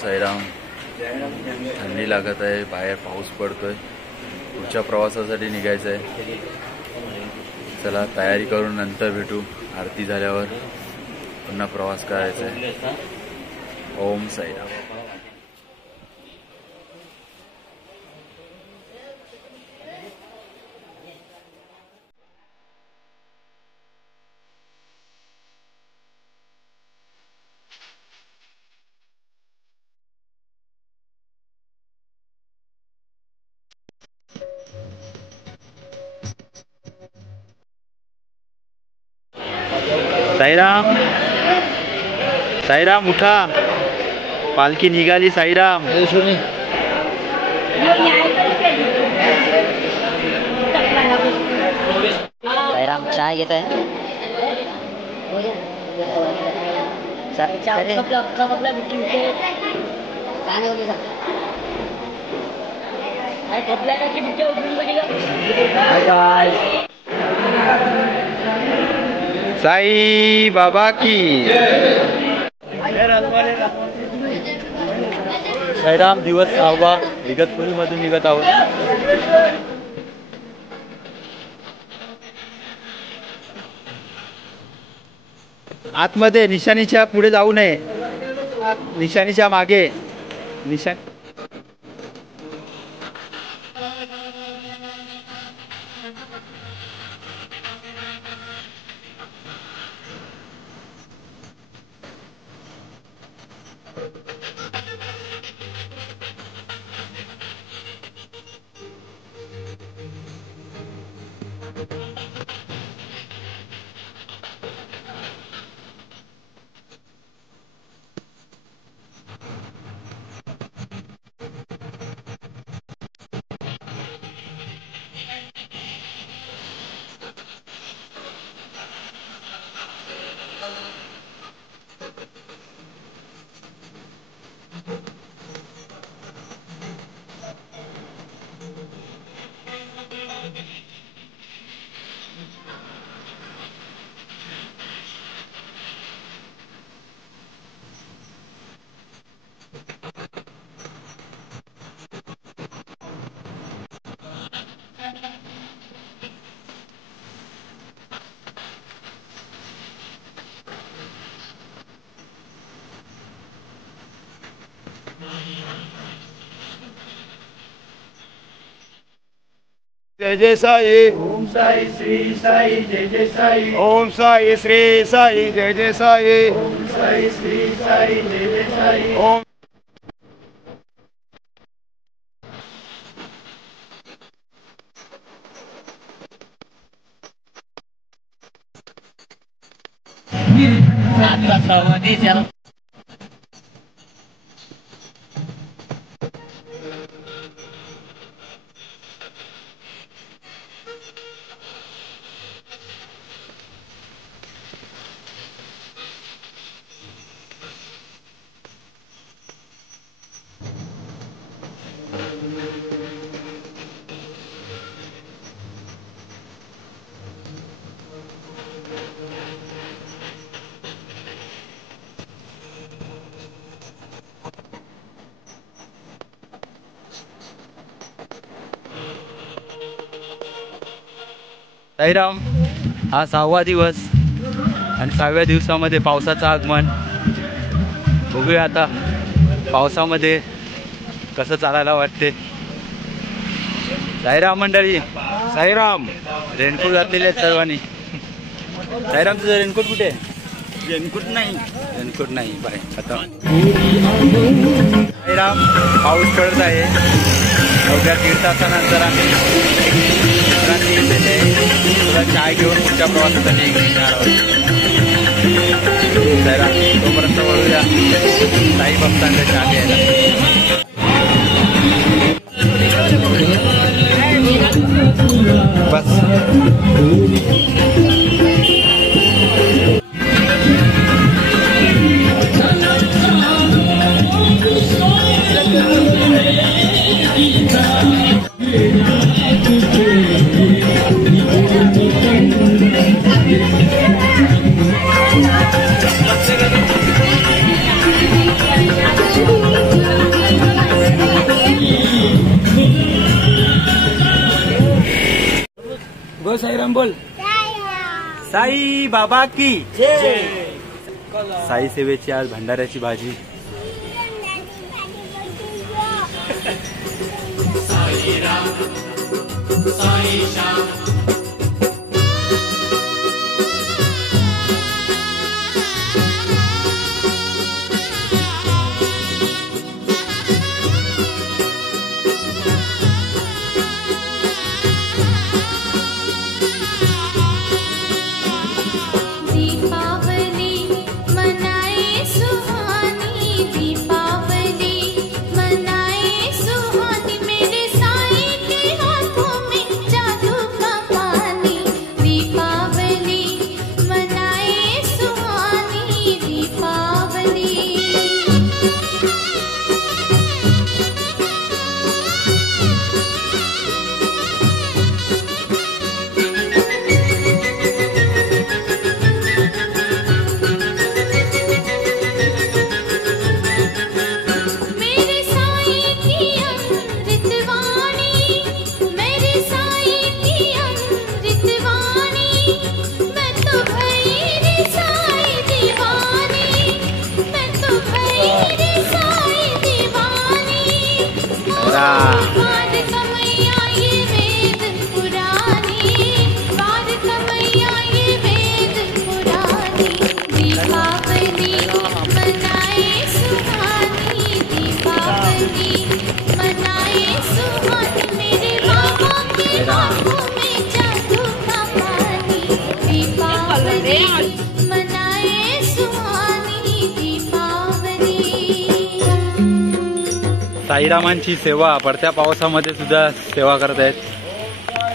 साईराम. थंडी लागत आहे, बाहेर पाऊस पडतोय. पुढच्या प्रवासासाठी निघायचं आहे. चला तयारी करून नंतर भेटू. आरती झाल्यावर पुन्हा प्रवास करायचा आहे. ओम साईराम. साईराम, साईराम उठा, पालखी निघाली. साईराम, साईराम चहा घेत आहे. साई बाबा की. साईराम, दिवस 6वा इगतपुरी मधून निघत आहोत. आतमध्ये निशाणीच्या पुढे जाऊ नये, निशाणीच्या मागे. निशाण जय जय साई. ओम साई श्री साई जय जय साई. ओम साई श्री साई जय जय साई. ओम साई श्री साई जय जय साई. ओम साईराम. हा 6वा दिवस आणि 6व्या दिवसामध्ये पावसाचं आगमन. बघूया आता पावसामध्ये कसं चालायला वाटते. साईराम मंडळी, साईराम. रेनकोट घातलेले आहेत सर्वांनी. साईराम, तुझं रेनकोट कुठे? रेनकोट नाही, रेनकोट नाही. बाय. आता साईराम, पाऊस पडत आहे. अवघ्या 1.5 तासानंतर आम्ही थोडा चाय घेऊन पुढच्या प्रवासासाठी निघणार आहोत. तोपर्यंत वळूया साई भक्तांच्या चहा घ्यायला. बस. गो साईराम बोल. साई बाबा की जय. साई सेवेची आज भंडाऱ्याची भाजी. साईरामांची सेवा पडत्या पावसामध्ये सुद्धा सेवा करत आहेत.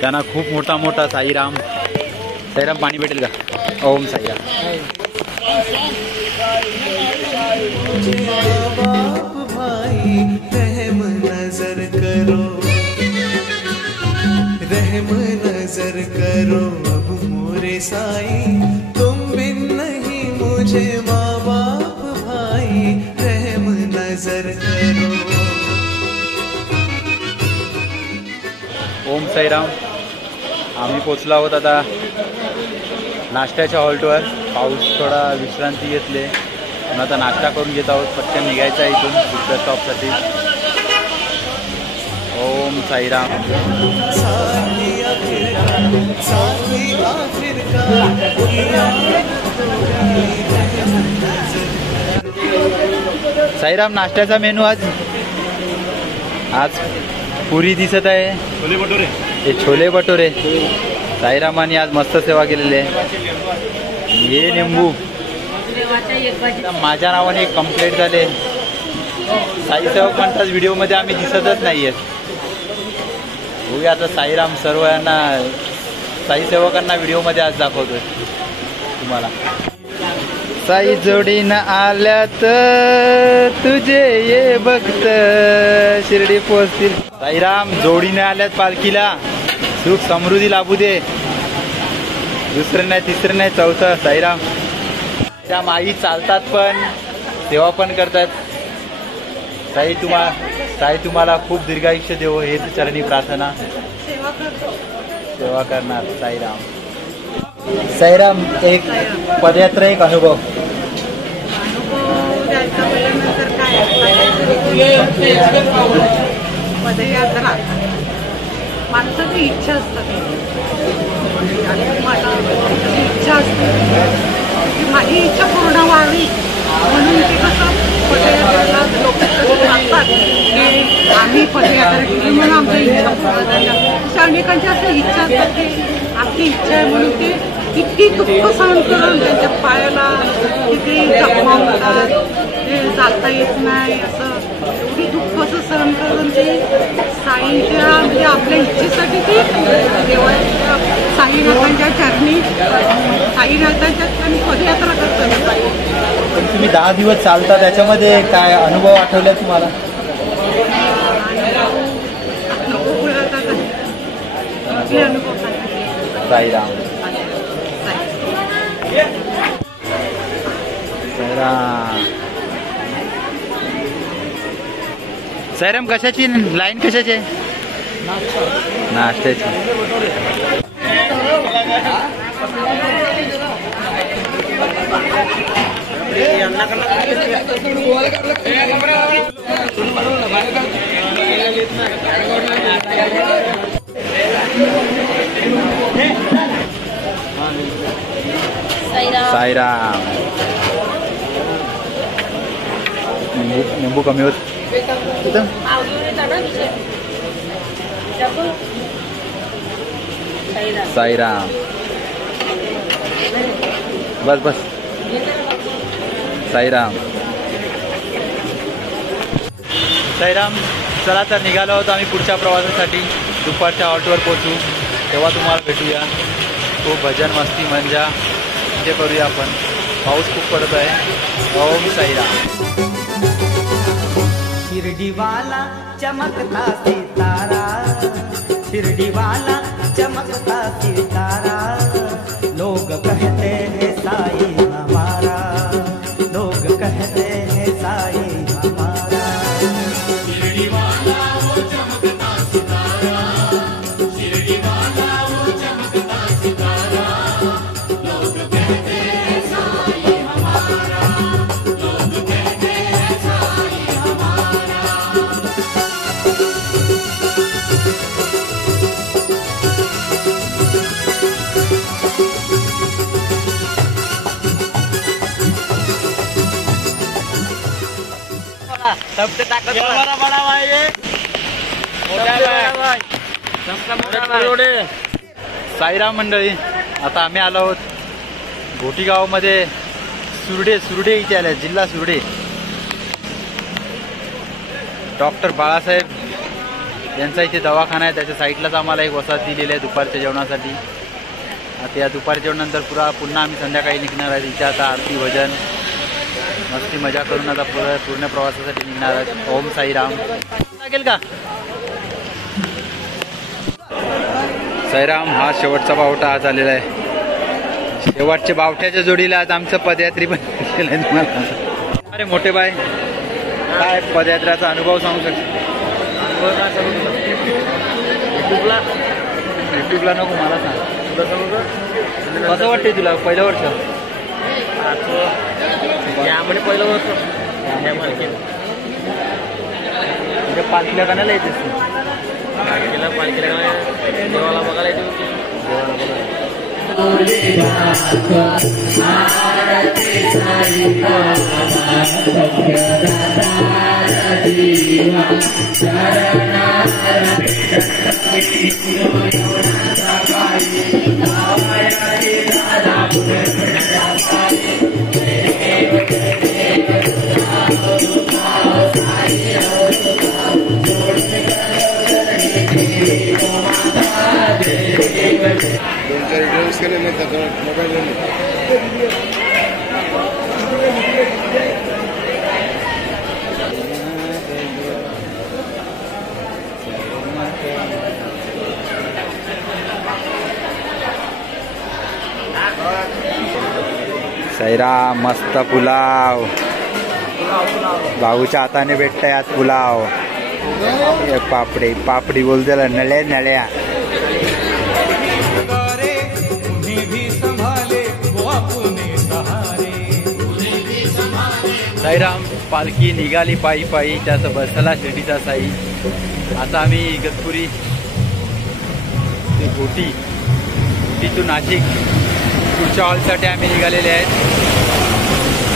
त्यांना खूप मोठा मोठा साईराम. साईराम पाणी भेटेल का? ओम साईराम. रहम नजर करो, रहम नजर करो अब मोरे साई, तुम बिन नहीं मुझे माँ बाप भाई, रहम नजर करो. ओम साईराम. आम्ही पोचलो आहोत आता नाश्त्याच्या हॉल्टवर. पाऊस थोडा विश्रांती घेतले, पण आता नाश्ता करून घेत आहोत. पटकन निघायचं आहे इथून पुढच्या स्टॉपसाठी. ओम साईराम. साईराम नाश्त्याचा मेनू आज पुरी दिसत आहे, छोले भटुरे. हे छोले भटुरे साईरामांनी आज मस्त सेवा केलेली आहे. हे निंबू माझ्या नावाने कंप्लीट झाले. साई सेवक म्हणतात व्हिडिओमध्ये आम्ही दिसतच नाहीयेत. बघूया आता साईराम सर्व यांना साई सेवकांना व्हिडिओमध्ये आज दाखवतोय तुम्हाला. साई जोडीनं आल्यात तुझे ये भक्त शिर्डी पोचतील. साईराम जोडीने आल्यात पालखीला. सुख समृद्धी लाभू दे. दुसरं नाही, तिसरं नाही, चौथं. साईराम. त्या माई चालतात पण सेवा पण करतात. साई तुम्हाला खूप दीर्घायुष्य देव हेच चरणी प्रार्थना. सेवा करणार. साईराम. साईराम एक पदयात्रा, एक अनुभव. पदयात्रा माणसाची इच्छा असते. इच्छा असते की माझी इच्छा पूर्ण व्हावी म्हणून ते कसं पदयात्रेला लोक सांगतात की आम्ही पदयात्रा केली म्हणून आमच्या इच्छा पूर्ण झाल्या. अनेकांची असं इच्छा असतात की आपली इच्छा आहे म्हणून ते किती दुःख सहन करून त्यांच्या पायाला किती जखमा होतात, ते चालता येत नाही, असं एवढी दुःख असं सहन करून ते साईच्या म्हणजे आपल्या इच्छेसाठी ते देवाच्या साईनाथांच्या चरणी साईनाथांच्या चरणी पदयात्रा करतात. तुम्ही 10 दिवस चालता, त्याच्यामध्ये काय अनुभव आठवले तुम्हाला? अनुभव साईराम. साईराम कशाची लाईन, कशाची? नाश्त्याची. साईराम. निंबू कमी होत. साईराम. बस बस. साईराम. साईराम. चला तर निघालो होतो आम्ही पुढच्या प्रवासासाठी. दुपारच्या हॉल्टवर पोहोचू तेव्हा तुम्हाला भेटूया. खूप भजन मस्ती मजा ते करूया आपण. पाऊस खूप पडत आहे. ओम साईराम. शिर्डीवाला चमकता सितारा, शिर्डीवाला चमकता सितारा, लोग कहते हैं साईं हमारा, लोग कहते हैं साईं हमारा. शिर्डीवाला वो चमकता सितारा, शिर्डीवाला वो चमकता सितारा, लोग कहते हैं साईं हमारा, लोग कहते हैं साईं हमारा. साईराम मंडळी, आता आम्ही आलो आहोत घोटी गावामध्ये. सुरडे इथे आले, जिल्हा सुरडे. डॉक्टर बाळासाहेब यांचा इथे दवाखाना आहे. त्याच्या साईडलाच आम्हाला एक वसाहत दिलेली आहे दुपारच्या जेवणासाठी. आता या दुपारच्या जेवणानंतर पुन्हा आम्ही संध्याकाळी निघणार आहे. इथे आता आरती भजन मस्ती मजा करून आता पूर्ण प्रवासासाठी निघणार आहेत. ओम साईराम. लागेल का? साईराम. हा शेवटचा बावटा आज आलेला आहे. शेवटच्या बावट्याच्या जोडीला आज आमचं पदयात्री पण केलं आहे तुम्हाला. अरे मोठे बाय, काय पदयात्राचा अनुभव सांगू शकतो? युट्यूबला नको, मला सांग कसं वाटते तुला पहिलं वर्ष? यामध्ये पहिलं वर्ष म्हणजे पालखीला कानाला येतेस तू? पालखीला देवाला बघायला येते. साईराम. मस्त पुलाव भाऊच्या हाताने भेटतंय आज पुलाव. पापडी बोल त्याला, नळ्या. साईराम. पालखी निघाली पायी पायी, त्याचा बसला शिर्डीचा साई. आता आम्ही इगतपुरी ते घोटी, घोटीतून नाशिक पुढच्या हॉलसाठी आम्ही निघालेले आहेत.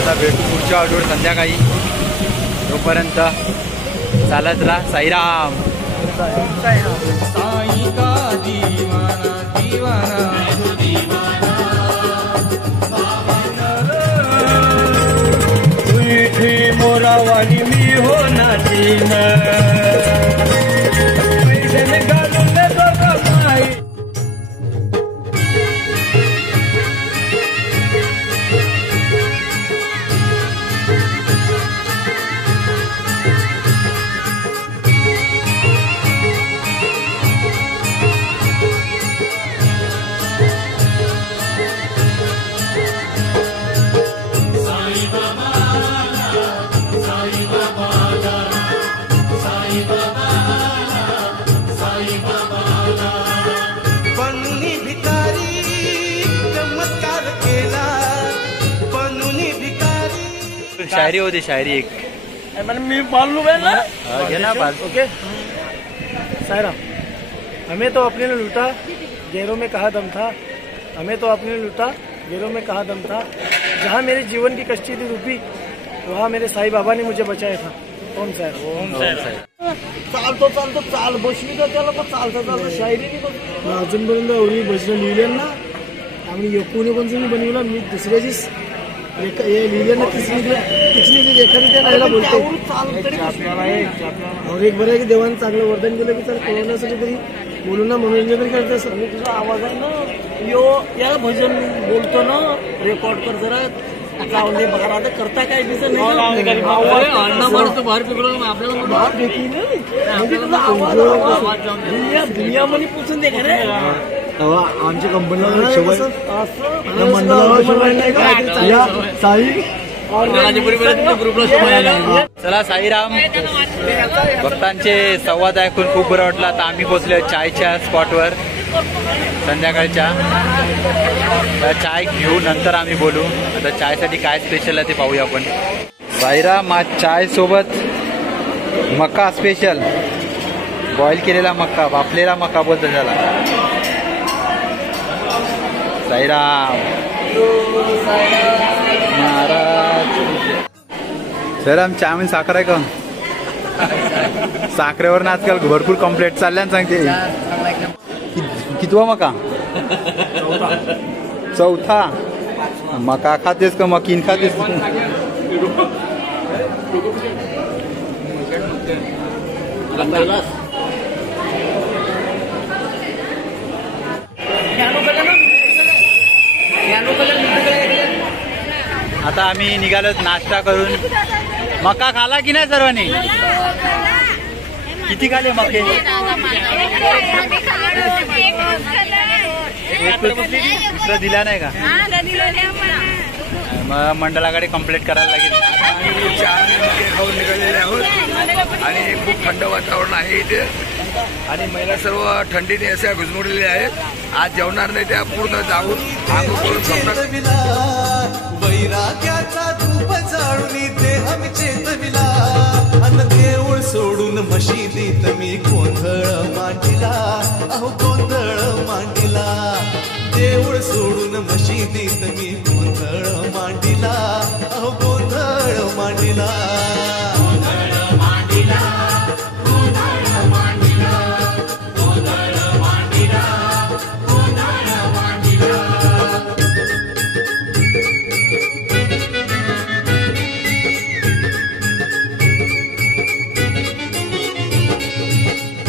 आता भेटू पुढच्या हॉलवर संध्याकाळी. तोपर्यंत चालत राहा. साईराम. साई का दीवाना दीवाना तुझी मोरावाली मी हो नाचीन. पैसे घालून देतो कमाई. शायरी होती, शायरी एक. मैं मालूम है ना। घे ना बाल. ओके सायराम, हमें तो अपने ने लूटा, गैरों में कहा दम था. हमें तो अपने ने लूटा, गैरों में कहा दम था. जहाँ मेरे जीवन की कश्ती थी डूबी, वहाँ मेरे साई बाबा ने मुझे बचाया था. ओम सायराम. चालतो चाल बसली तर त्याला पण चालता शायरी अजूनपर्यंत एवढी भजनं लिहिली ना आम्ही एकूण मी बनवलं. मी दुसऱ्याचीच लिहिले ना तिसरी एखादी ते राहायला बोलतो. और एक बरं आहे की देवानं चांगलं वरदान केलं की चल कळवण्यासाठी तरी बोलून ना मनोरंजन तरी करते. सर तुझा आवाज आहे ना यो या भजन बोलतो ना रेकॉर्ड कर जरा गावले बाहेर आता करता काय दिसत नाही बाहेर देखील दुनियामध्ये पुसून दे का रे. आमच्या कंपनीला चला साईराम, भक्तांचे संवाद ऐकून खूप बरं वाटलं. आता आम्ही पोहोचलो चायच्या स्पॉटवर संध्याकाळच्या. चाय घेऊ नंतर आम्ही बोलू. आता चायसाठी काय स्पेशल आहे ते पाहूया आपण. साईराम आज चाय सोबत मका स्पेशल, बॉईल केलेला मका, वाफलेला मका बोलतो त्याला. साईराम महाराज. साईराम चहा मध्ये साखर आहे का? साखरेवर आजकाल भरपूर कंप्लेंट चालल्या सांगते. कितवा मका? चौथा. मका खातेस का मकीन खातेस? आता आम्ही निघालो नाश्ता करून. मका खाला की नाही सर्वांनी? किती खाले मके? दुसरा दिला नाही का? मग मंडळाकडे कंप्लेंट करायला लागेल. खाऊन निघालेले आहोत आणि खूप थंड वातावरण आहे इथे आणि महिला सर्व थंडीने अशा घुसमटलेल्या आहेत. आज जेवणार नाही त्या पूर्ण जाऊन आंघोळ करून स्वप्नात वैराग्याचा धूप जाळून देह मी चेतविला. अन देऊळ सोडून मशिदीत मी गोंधळ मांडिला. अहो गोंधळ मांडिला. देऊळ सोडून मशिदीत मी गोंधळ मांडिला. अहो गोंधळ मांडिला.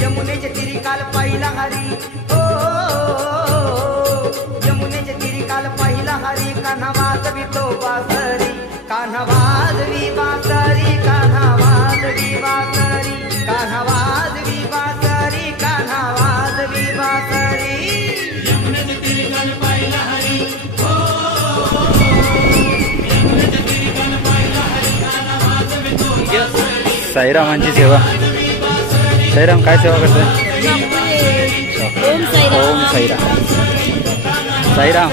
यमुनेच्या तिरी काल पाहिला हरी. ओ यमुनेच्या तिरी काल पाहिला हरी. कान्हा वाजवी तो बासरी. कान्हा वाजवी बासरी. कान्हा वाजवी बासरी. कान्हा वाजवी बासरी. कान्हा वाजवी बासरी. यमुनेच्या तिरी काल पाहिला हरी. साईरामांची सेवा. साईराम काय सेवा करतोय? ओम साईराम. साईराम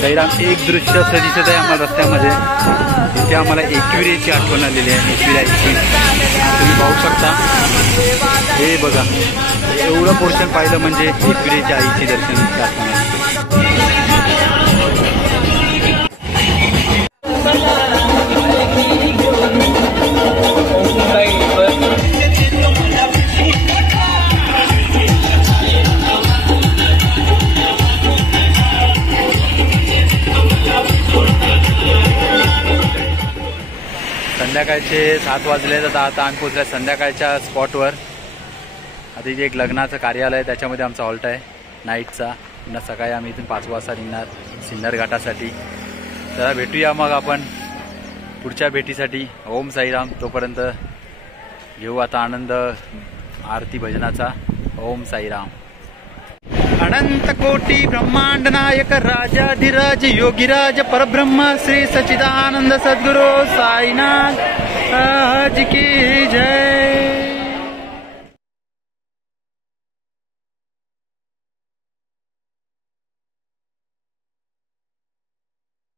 साईराम एक दृश्य असं दिसत आहे आम्हाला रस्त्यामध्ये. तिथे आम्हाला एकविरेची आठवण आलेली आहे. एकविराची तुम्ही पाहू शकता. हे बघा एवढं पोर्शन पाहिलं म्हणजे एकविरेच्या आईची दर्शनाची आठवण आहे. संध्याकाळचे 7 वाजले. तर आता आम्ही पोहोचल्या संध्याकाळच्या स्पॉटवर. आता इथे एक लग्नाचं कार्यालय आहे, त्याच्यामध्ये आमचा हॉल्ट आहे नाईटचा. पुन्हा सकाळी आम्ही इथून 5 वाजता निघणार सिन्नर घाटासाठी. तर भेटूया मग आपण पुढच्या भेटीसाठी. ओम साईराम. तोपर्यंत घेऊ आता आनंद आरती भजनाचा. ओम साईराम. अनंत कोटी ब्रह्मांड नायक राजाधिराज योगीराज परब्रह्म श्री सच्चिदानंद सद्गुरु साईनाथ आज की जय।